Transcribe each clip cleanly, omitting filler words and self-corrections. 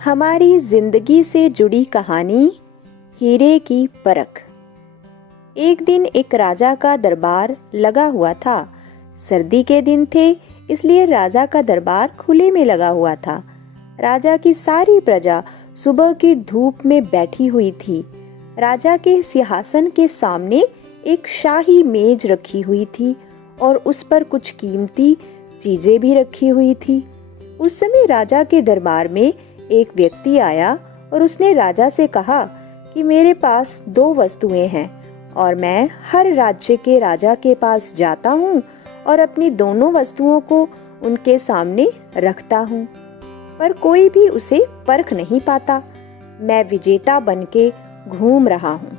हमारी जिंदगी से जुड़ी कहानी हीरे की परख। एक दिन एक राजा का दरबार लगा हुआ था। सर्दी के दिन थे, इसलिए राजा का दरबार खुले में लगा हुआ था। राजा की सारी प्रजा सुबह की धूप में बैठी हुई थी। राजा के सिंहासन के सामने एक शाही मेज रखी हुई थी और उस पर कुछ कीमती चीजें भी रखी हुई थी। उस समय राजा के दरबार में एक व्यक्ति आया और उसने राजा से कहा कि मेरे पास 2 वस्तुएं हैं और मैं हर राज्य के राजा के पास जाता हूँ और अपनी दोनों वस्तुओं को उनके सामने रखता हूँ, पर कोई भी उसे परख नहीं पाता। मैं विजेता बनके घूम रहा हूँ।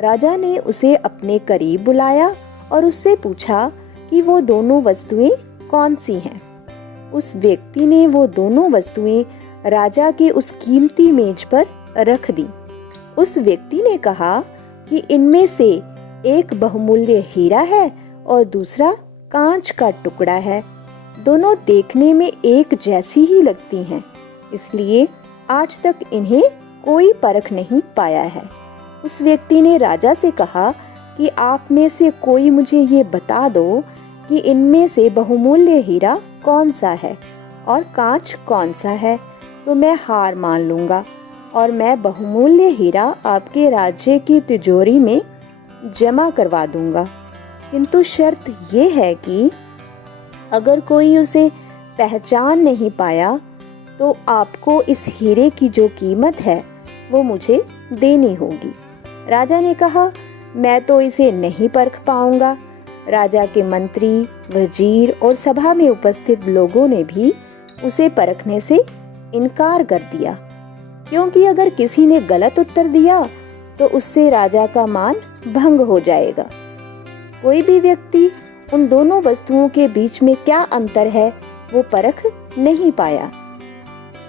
राजा ने उसे अपने करीब बुलाया और उससे पूछा कि वो दोनों वस्तुएं कौन सी हैं। उस व्यक्ति ने वो दोनों वस्तुएं राजा के उस कीमती मेज पर रख दी। उस व्यक्ति ने कहा कि इनमें से एक बहुमूल्य हीरा है और दूसरा कांच का टुकड़ा है। दोनों देखने में एक जैसी ही लगती हैं, इसलिए आज तक इन्हें कोई परख नहीं पाया है। उस व्यक्ति ने राजा से कहा कि आप में से कोई मुझे ये बता दो कि इनमें से बहुमूल्य हीरा कौन सा है और कांच कौन सा है, तो मैं हार मान लूंगा और मैं बहुमूल्य हीरा आपके राज्य की तिजोरी में जमा करवा दूंगा। किंतु शर्त ये है कि अगर कोई उसे पहचान नहीं पाया तो आपको इस हीरे की जो कीमत है वो मुझे देनी होगी। राजा ने कहा, मैं तो इसे नहीं परख पाऊंगा। राजा के मंत्री, वजीर और सभा में उपस्थित लोगों ने भी उसे परखने से इनकार कर दिया, क्योंकि अगर किसी ने गलत उत्तर दिया तो उससे राजा का मान भंग हो जाएगा। कोई भी व्यक्ति उन दोनों वस्तुओं के बीच में क्या अंतर है वो परख नहीं पाया।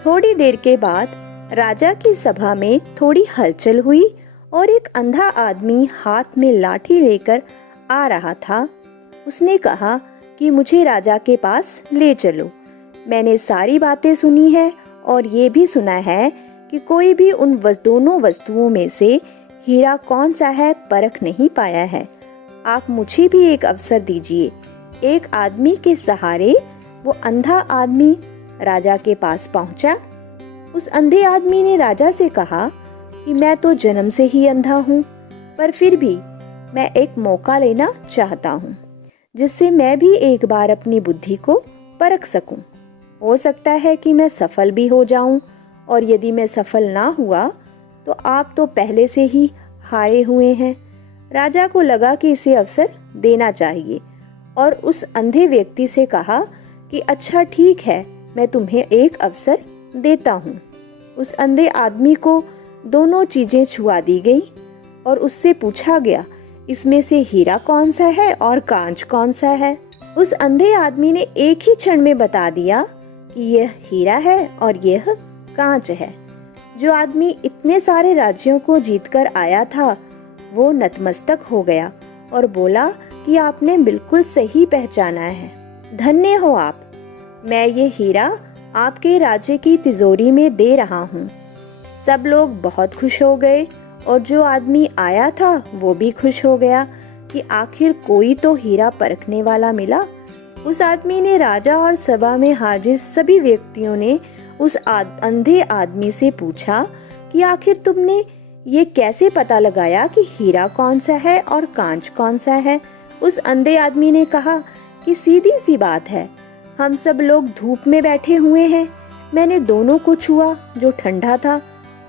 थोड़ी देर के बाद राजा की सभा में थोड़ी हलचल हुई और एक अंधा आदमी हाथ में लाठी लेकर आ रहा था। उसने कहा कि मुझे राजा के पास ले चलो। मैंने सारी बातें सुनी है और ये भी सुना है कि कोई भी उन दोनों वस्तुओं में से हीरा कौन सा है परख नहीं पाया है। आप मुझे भी एक अवसर दीजिए। एक आदमी के सहारे वो अंधा आदमी राजा के पास पहुंचा। उस अंधे आदमी ने राजा से कहा कि मैं तो जन्म से ही अंधा हूँ, पर फिर भी मैं एक मौका लेना चाहता हूँ जिससे मैं भी एक बार अपनी बुद्धि को परख सकूं। हो सकता है कि मैं सफल भी हो जाऊं, और यदि मैं सफल ना हुआ तो आप तो पहले से ही हारे हुए हैं। राजा को लगा कि इसे अवसर देना चाहिए और उस अंधे व्यक्ति से कहा कि अच्छा ठीक है, मैं तुम्हें एक अवसर देता हूँ। उस अंधे आदमी को दोनों चीजें छुआ दी गई और उससे पूछा गया, इसमें से हीरा कौन सा है और कांच कौन सा है। उस अंधे आदमी ने एक ही क्षण में बता दिया कि यह हीरा है और यह कांच है। जो आदमी इतने सारे राज्यों को जीतकर आया था वो नतमस्तक हो गया और बोला कि आपने बिल्कुल सही पहचाना है, धन्य हो आप। मैं ये हीरा आपके राज्य की तिजोरी में दे रहा हूँ। सब लोग बहुत खुश हो गए और जो आदमी आया था वो भी खुश हो गया कि आखिर कोई तो हीरा परखने वाला मिला। उस आदमी ने राजा और सभा में हाजिर सभी व्यक्तियों ने उस अंधे आदमी से पूछा कि आखिर तुमने ये कैसे पता लगाया कि हीरा कौन सा है और कांच कौन सा है। उस अंधे आदमी ने कहा कि सीधी सी बात है, हम सब लोग धूप में बैठे हुए हैं। मैंने दोनों को छुआ, जो ठंडा था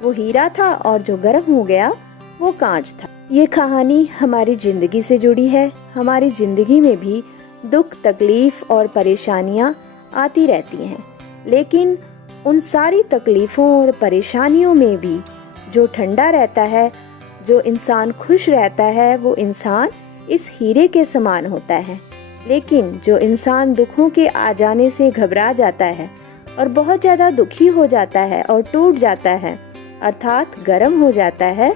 वो हीरा था और जो गर्म हो गया वो कांच था। ये कहानी हमारी जिंदगी से जुड़ी है। हमारी जिंदगी में भी दुख, तकलीफ और परेशानियां आती रहती हैं, लेकिन उन सारी तकलीफों और परेशानियों में भी जो ठंडा रहता है, जो इंसान खुश रहता है, वो इंसान इस हीरे के समान होता है। लेकिन जो इंसान दुखों के आ जाने से घबरा जाता है और बहुत ज़्यादा दुखी हो जाता है और टूट जाता है, अर्थात गर्म हो जाता है,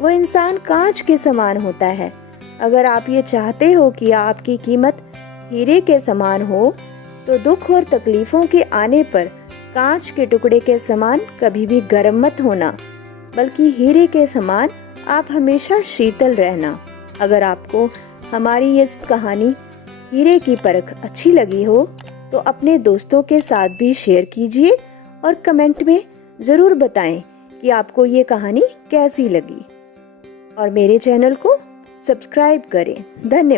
वो इंसान कांच के समान होता है। अगर आप ये चाहते हो कि आपकी कीमत हीरे के समान हो, तो दुख और तकलीफों के आने पर कांच के टुकड़े के समान कभी भी गर्म मत होना, बल्कि हीरे के समान आप हमेशा शीतल रहना। अगर आपको हमारी ये कहानी हीरे की परख अच्छी लगी हो तो अपने दोस्तों के साथ भी शेयर कीजिए और कमेंट में ज़रूर बताएं कि आपको ये कहानी कैसी लगी, और मेरे चैनल को सब्सक्राइब करें। धन्यवाद।